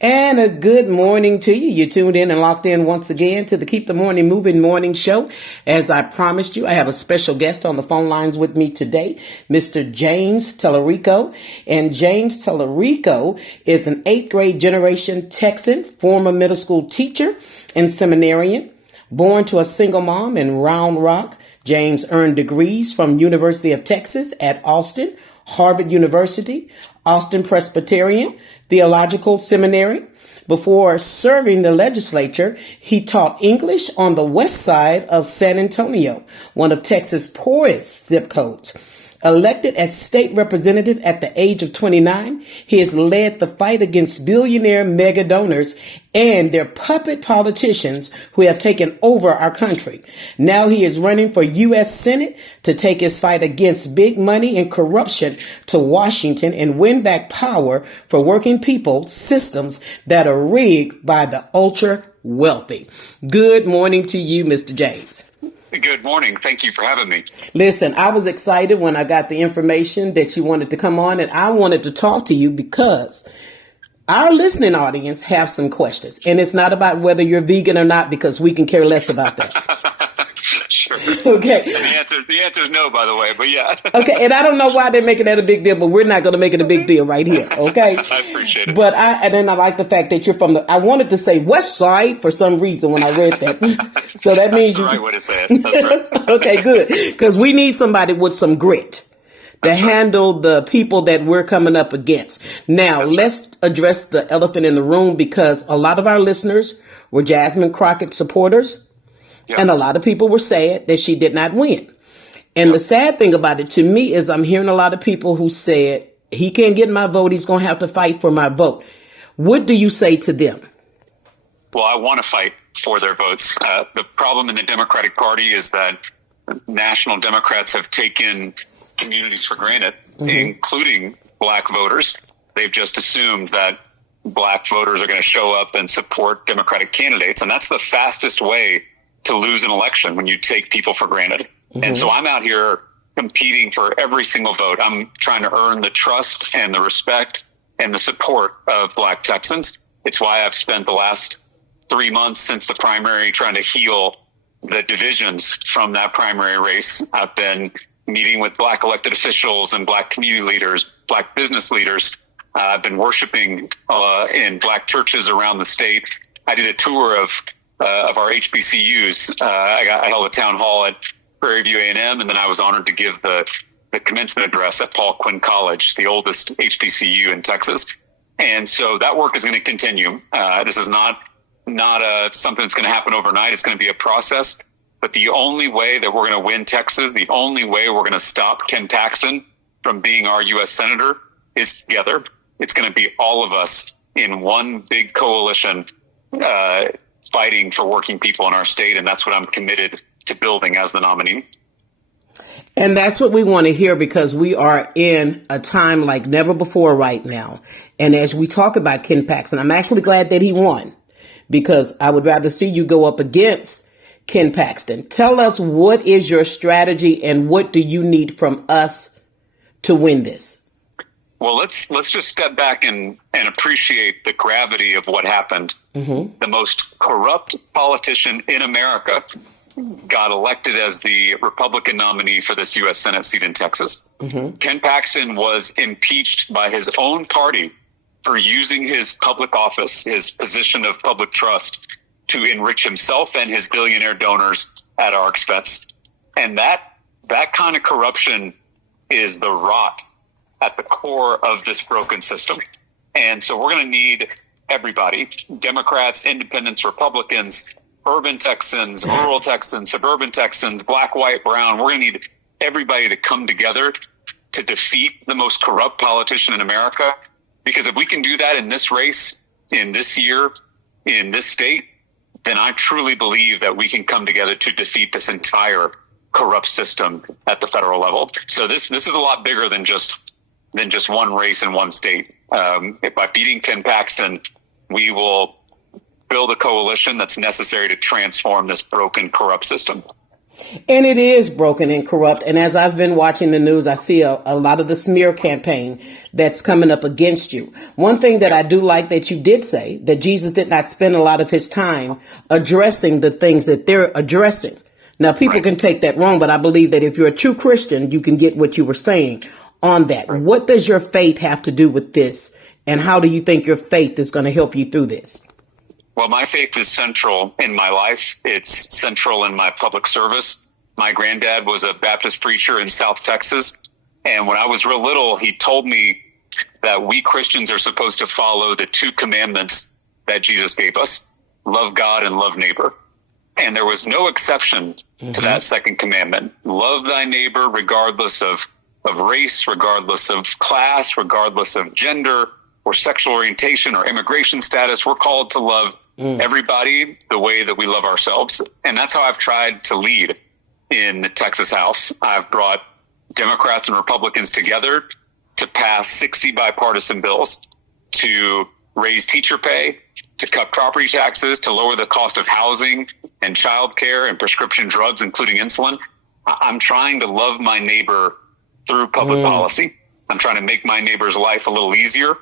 And a good morning to you. You tuned in and locked in once again to the Keep the Morning Moving Morning Show. As I promised you, I have a special guest on the phone lines with me today, Mr. James Talarico. And James Talarico is an 8th grade generation Texan, former middle school teacher and seminarian. Born to a single mom in Round Rock, James earned degrees from University of Texas at Austin, Harvard University, Austin Presbyterian Theological Seminary. Before serving the legislature, he taught English on the west side of San Antonio, one of Texas' poorest zip codes. Elected as state representative at the age of 29, he has led the fight against billionaire mega donors and their puppet politicians who have taken over our country. Now he is running for U.S. Senate to take his fight against big money and corruption to Washington and win back power for working people systems that are rigged by the ultra wealthy. Good morning to you, Mr. James. Good morning. Thank you for having me. Listen, I was excited when I got the information that you wanted to come on, and I wanted to talk to you because our listening audience have some questions. And it's not about whether you're vegan or not, because we can care less about that. Sure. Okay. The answer is no, by the way, but yeah. Okay. And I don't know why they're making that a big deal, but we're not going to make it a big deal right here. Okay. I appreciate it. But and I like the fact that you're from I wanted to say West Side for some reason when I read that. So that means That's the right way to say it. That's right. Okay, good. Because we need somebody with some grit to handle the people that we're coming up against. Now, let's address the elephant in the room, because a lot of our listeners were Jasmine Crockett supporters. Yep. And a lot of people were sad that she did not win. And the sad thing about it to me is I'm hearing a lot of people who said, he can't get my vote. He's going to have to fight for my vote. What do you say to them? Well, I want to fight for their votes. The problem in the Democratic Party is that national Democrats have taken communities for granted, including black voters. They've just assumed that black voters are going to show up and support Democratic candidates. And that's the fastest way to lose an election, when you take people for granted. And so I'm out here competing for every single vote. I'm trying to earn the trust and the respect and the support of black Texans. It's why I've spent the last 3 months since the primary trying to heal the divisions from that primary race. I've been meeting with black elected officials and black community leaders, black business leaders. I've been worshiping in black churches around the state. I did a tour of our HBCUs. I held a town hall at Prairie View A&M, and then I was honored to give the commencement address at Paul Quinn College, the oldest HBCU in Texas. And so that work is going to continue. This is not something that's going to happen overnight. It's going to be a process. But the only way that we're going to win Texas, the only way we're going to stop Ken Paxton from being our U.S. Senator is together. It's going to be all of us in one big coalition fighting for working people in our state. And that's what I'm committed to building as the nominee. And that's what we want to hear, because we are in a time like never before right now. And as we talk about Ken Paxton, I'm actually glad that he won, because I would rather see you go up against Ken Paxton. Tell us, what is your strategy and what do you need from us to win this? Well, let's just step back and appreciate the gravity of what happened. The most corrupt politician in America got elected as the Republican nominee for this U.S. Senate seat in Texas. Ken Paxton was impeached by his own party for using his public office, his position of public trust, to enrich himself and his billionaire donors at our expense. And that kind of corruption is the rot at the core of this broken system. And so we're going to need everybody, Democrats, independents, Republicans, urban Texans, rural Texans, suburban Texans, black, white, brown. We're going to need everybody to come together to defeat the most corrupt politician in America. Because if we can do that in this race, in this year, in this state, then I truly believe that we can come together to defeat this entire corrupt system at the federal level. So this is a lot bigger than just one race in one state. By beating Ken Paxton, we will build a coalition that's necessary to transform this broken, corrupt system. And it is broken and corrupt. And as I've been watching the news, I see a lot of the smear campaign that's coming up against you. One thing that I do like that you did say, that Jesus did not spend a lot of his time addressing the things that they're addressing. Now, people can take that wrong, but I believe that if you're a true Christian, you can get what you were saying on that. What does your faith have to do with this? And how do you think your faith is going to help you through this? Well, my faith is central in my life. It's central in my public service. My granddad was a Baptist preacher in South Texas. And when I was real little, he told me that we Christians are supposed to follow the two commandments that Jesus gave us: love God and love neighbor. And there was no exception to that second commandment. Love thy neighbor regardless of race, regardless of class, regardless of gender or sexual orientation or immigration status. We're called to love everybody the way that we love ourselves. And that's how I've tried to lead in the Texas House. I've brought Democrats and Republicans together to pass 60 bipartisan bills to raise teacher pay, to cut property taxes, to lower the cost of housing and childcare and prescription drugs, including insulin. I'm trying to love my neighbor through public policy. I'm trying to make my neighbor's life a little easier,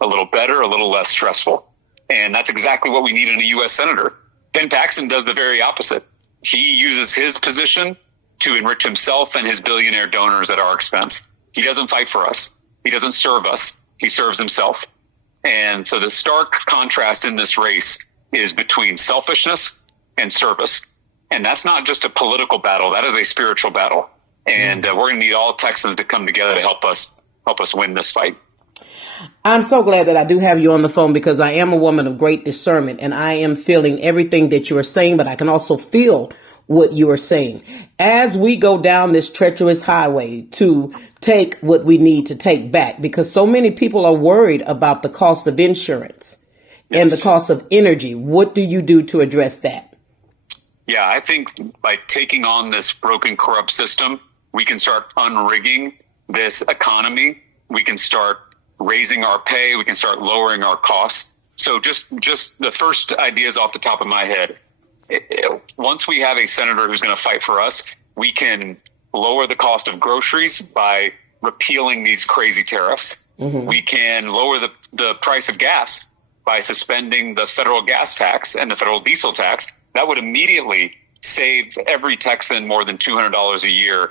a little better, a little less stressful. And that's exactly what we need in a U.S. Senator. Ken Paxton does the very opposite. He uses his position to enrich himself and his billionaire donors at our expense. He doesn't fight for us. He doesn't serve us. He serves himself. And so the stark contrast in this race is between selfishness and service. And that's not just a political battle. That is a spiritual battle. And we're going to need all Texans to come together to help us win this fight. I'm so glad that I do have you on the phone, because I am a woman of great discernment and I am feeling everything that you are saying, but I can also feel what you are saying. As we go down this treacherous highway to take what we need to take back, because so many people are worried about the cost of insurance and the cost of energy. What do you do to address that? Yeah, I think by taking on this broken, corrupt system, we can start unrigging this economy. We can start raising our pay. We can start lowering our costs. So just the first ideas off the top of my head. Once we have a senator who's going to fight for us, we can lower the cost of groceries by repealing these crazy tariffs. We can lower the price of gas by suspending the federal gas tax and the federal diesel tax. That would immediately save every Texan more than $200 a year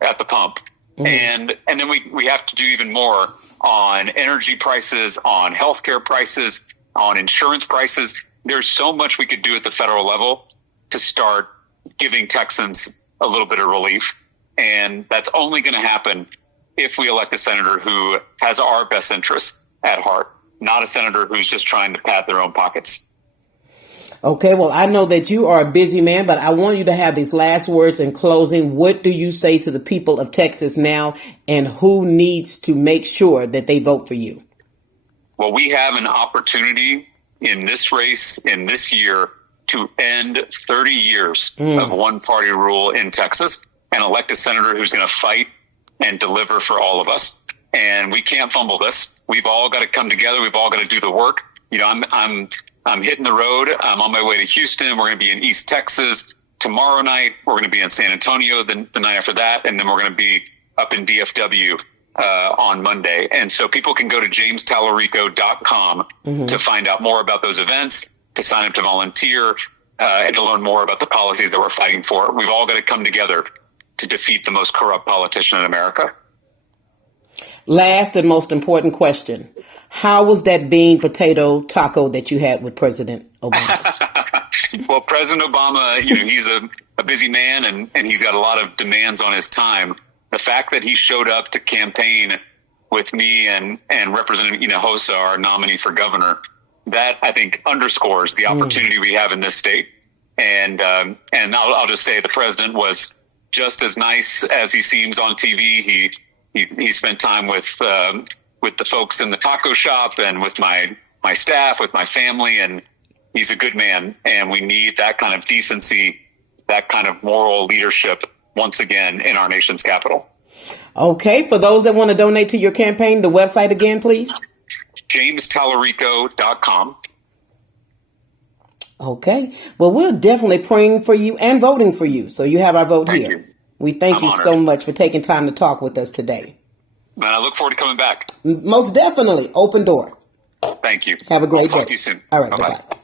at the pump. And then we have to do even more on energy prices, on healthcare prices, on insurance prices. There's so much we could do at the federal level to start giving Texans a little bit of relief. And that's only going to happen if we elect a senator who has our best interests at heart, not a senator who's just trying to pad their own pockets. Okay, well, I know that you are a busy man, but I want you to have these last words in closing. What do you say to the people of Texas now, and who needs to make sure that they vote for you? Well, we have an opportunity in this race, in this year, to end 30 years of one-party rule in Texas and elect a senator who's going to fight and deliver for all of us. And we can't fumble this. We've all got to come together. We've all got to do the work. You know, I'm hitting the road. I'm on my way to Houston. We're going to be in East Texas tomorrow night. We're going to be in San Antonio the night after that. And then we're going to be up in DFW on Monday. And so people can go to jamestalarico.com to find out more about those events, to sign up to volunteer, and to learn more about the policies that we're fighting for. We've all got to come together to defeat the most corrupt politician in America. Last and most important question. How was that bean potato taco that you had with President Obama? Well, President Obama, you know, he's a busy man and he's got a lot of demands on his time. The fact that he showed up to campaign with me and Representative Hinojosa, our nominee for governor, that I think underscores the opportunity we have in this state. And I'll just say the president was just as nice as he seems on TV. He spent time with the folks in the taco shop and with my staff, with my family, and he's a good man. And we need that kind of decency, that kind of moral leadership once again in our nation's capital. Okay. For those that want to donate to your campaign, the website again, please. jamestalarico.com. Okay. Well, we're definitely praying for you and voting for you. So you have our vote Thank here. you. We thank I'm you honored. so much for taking time to talk with us today. And I look forward to coming back. Most definitely. Open door. Thank you. Have a great I'll talk day. to you soon. All right. Bye-bye. Bye-bye.